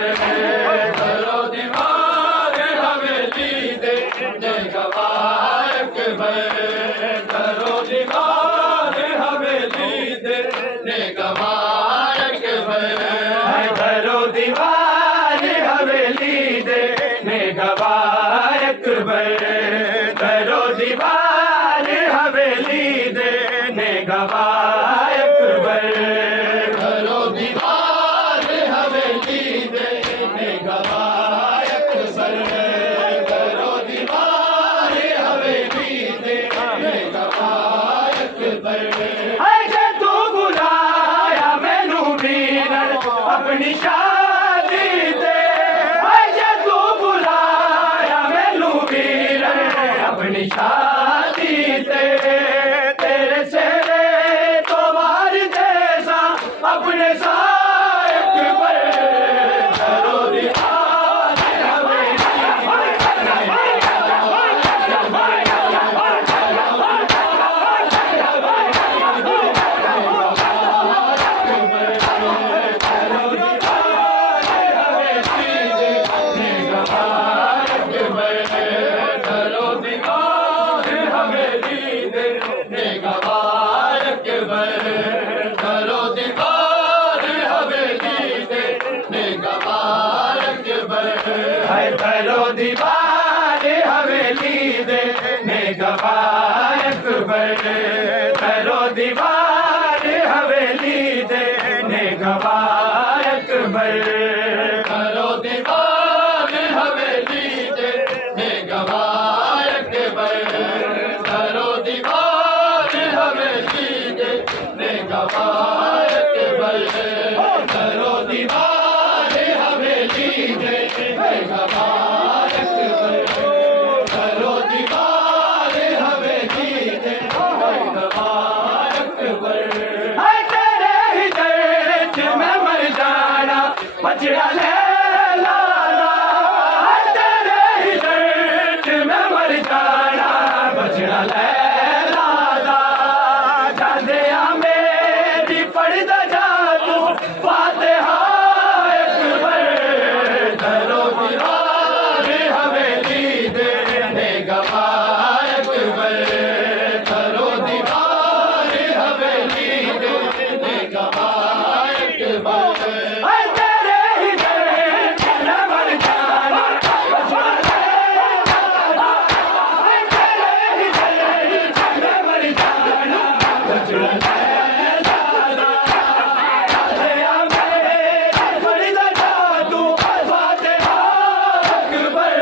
करो दीवार हवेली देने गवाह अकबर, करो दीवार हवेली देने गवाह अकबर, करो दीवार हवेली देने गवाह अकबर, करो दीवार हवेली देने गवाह अकबर, करो दीवार हवेली देने गवाह अकबर, करो दीवार हवेली देने गवाह अकबर। ऐसे तू बुलाया मैनू वीर अपनी शादी दे, ऐसे तू बुलाया मैनू वीर अपनी शादी दे, तेरे सेरे तो मार जैसा अपने सायक पर, करो दीवार हवेली देने गवाह अकबर, करो दीवार हवेली देने गवाह अकबर, करो दीवार हवेली देने गवाह अकबर, करो दीवार हवेली देने गवाह अकबर, करो दीवार हवेली देने गवाह अकबर, करो दीवार हवेली देने गवाह अकबर, करो दीवार हवेली देने गवाह अकबर, करो दीवार हवेली देने गवाह अकबर। तेरे ही दर्द में मर जाना बचड़ा ले लाला, तेरे ही दर्द में मर जाना बचड़ा ले लाला, जादिया मेरी पढ़दा जा तू फातिहा अकबर, करो दीवार हवेली देने गवाह अकबर, करो दीवार हवेली देने गवाह अकबर। तेरे ही दर्द में मर जाना बचड़ा ले लाला, तेरे ही दर्द में मर जाना बचड़ा ले लाला, जादिया मेरी पढ़दा जा तू फातिहा अकबर,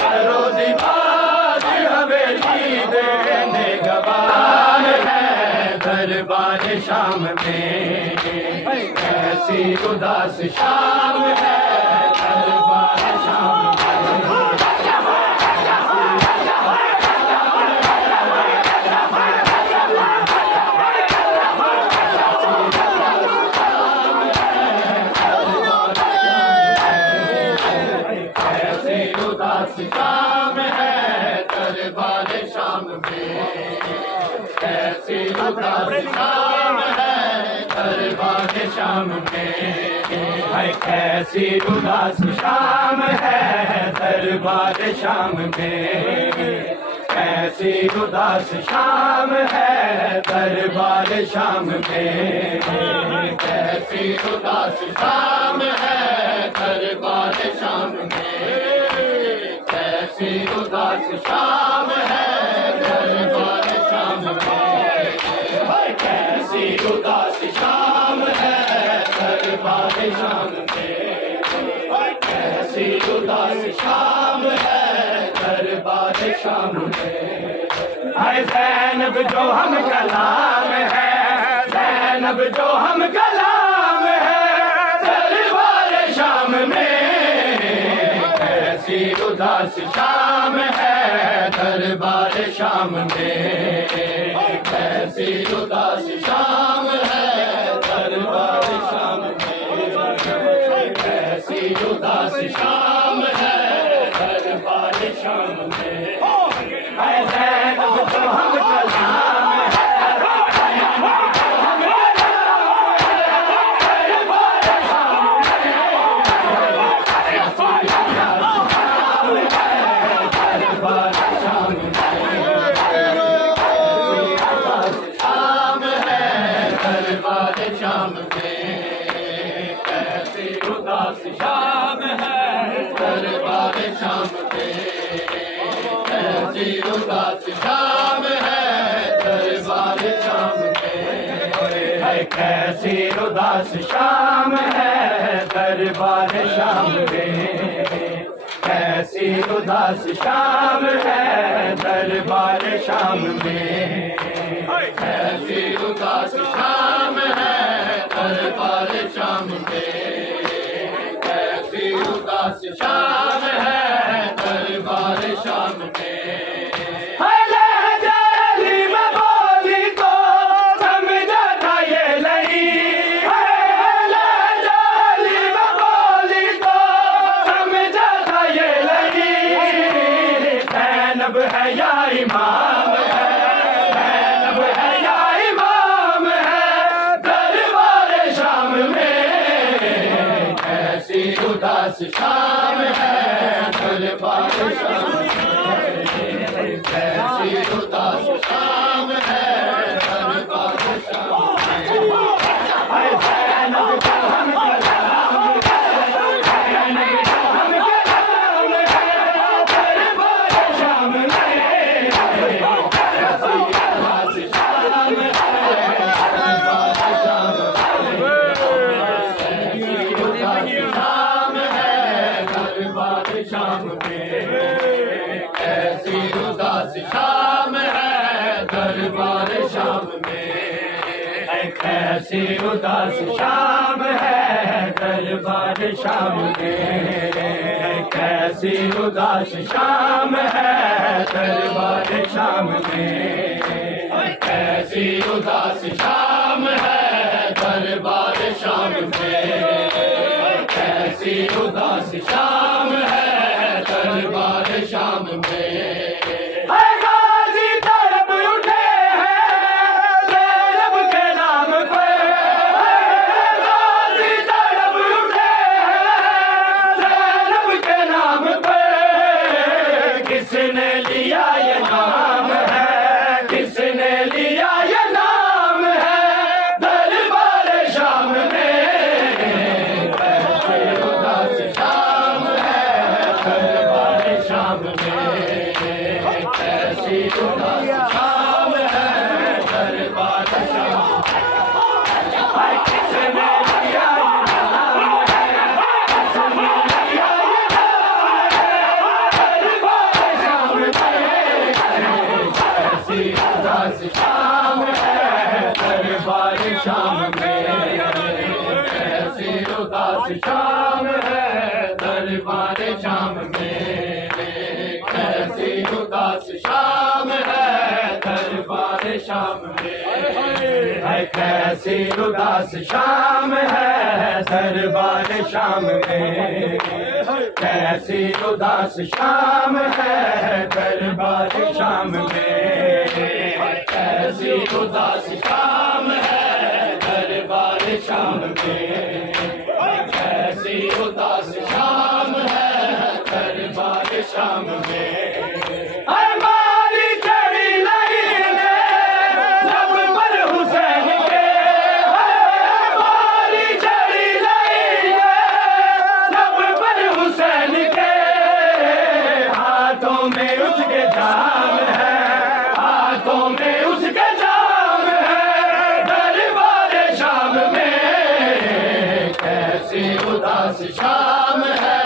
करो दीवार हवेली देने गवाह है। दरबार शाम में कैसी उदास शाम है, दरबार शाम कैसी उदास शाम है, दरबार शाम में कैसी उदास शाम है, दरबार शाम में कैसी उदास शाम है, दरबार शाम में कैसी उदास शाम है, दरबार शाम में कैसी उदास शाम है, दरबार शाम में कैसी उदास शाम है, दरबार शाम में कैसी उदास शाम है, दरबार शाम में कैसी उदास शाम है, दरबार शाम में। है ज़ैनब जो हम कलाम है, ज़ैनब जो हम कलाम है, दरबार शाम में कैसी उदास शाम है, दरबार शाम में कैसी उदास शाम है, दरबार शाम में कैसी उदास शाम है, दरबार शाम में। है ज़ैनब जो हम कलाम है, दरबार शाम में उदास शाम है दरबार शाम में, कैसी उदास शाम है दरबार शाम में, कैसी उदास शाम है दरबार शाम में, कैसी उदास शाम है दरबार शाम में, कैसी उदास शाम है दरबार शाम में, कैसी उदास शाम है दरबार शाम में। है या इमाम है, ज़ैनब है या इमाम है दरबार शाम में, कैसी उदास शाम है दरबार शाम में, कैसी उदास शाम है दरबार शाम में, ज़ैनब का हम शाम में, कैसी उदास शाम है दरबार शाम में, कैसी उदास शाम है दरबार शाम में, कैसी उदास शाम है दरबार शाम में, कैसी उदास शाम है दरबार शाम में, कैसी उदास शाम है दरबार शाम में। गाजी तड़प उठे हैं ज़ैनब के नाम पे, गाजी तड़प उठे हैं ज़ैनब के नाम पे, किसने लिया ये नाम है, किसने लिया ये नाम है दरबार शाम में, कैसी उदास शाम है दरबार शाम में, कैसी उदास शाम है दरबार शाम में, किसने लिया ये नाम है, किसने लिया ये नाम है दरबार शाम में, कैसी उदास शाम है दरबार शाम में, कैसी उदास शाम है दरबार शाम में, कैसी उदास शाम है दरबार शाम में, कैसी उदास शाम है दरबार शाम में, कैसी उदास शाम है दरबार शाम में, कैसी उदास शाम है दरबार शाम में, कैसी उदास शाम है दरबार शाम में। हमारी चढ़ी नहीं लब पर हुसैन के, हमारी चढ़ी नहीं लब पर हुसैन के, हाथों में उसके जाम है, हाथों में उसके जाम है दरबार शाम में, कैसी उदास शाम है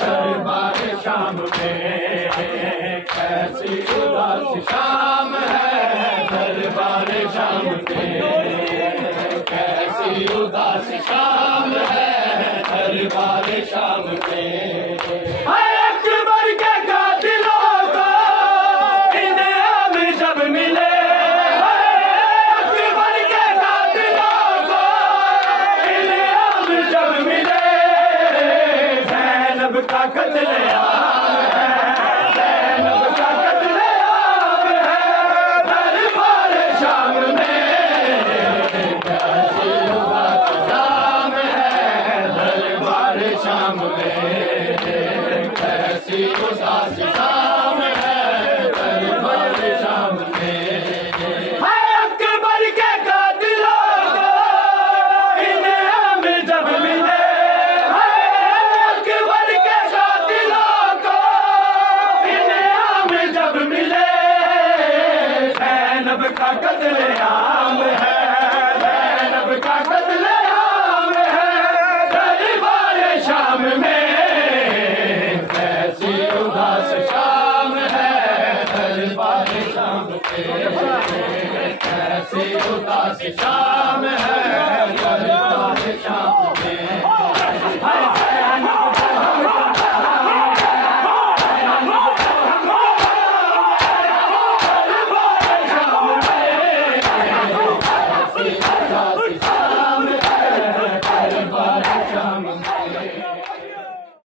दरबार शाम में, कैसी उदास शाम है दरबार शाम में, कैसी उदास शाम है दरबार शाम में। अकबर के कातिलों को इनाम जब मिले, अकबर के कातिलों को इनाम जब मिले, ज़ैनब का कत्लेआम है, ज़ैनब का कत्लेआम है दरबार शाम में, कैसी उदास शाम है दरबार शाम में, कैसी उदास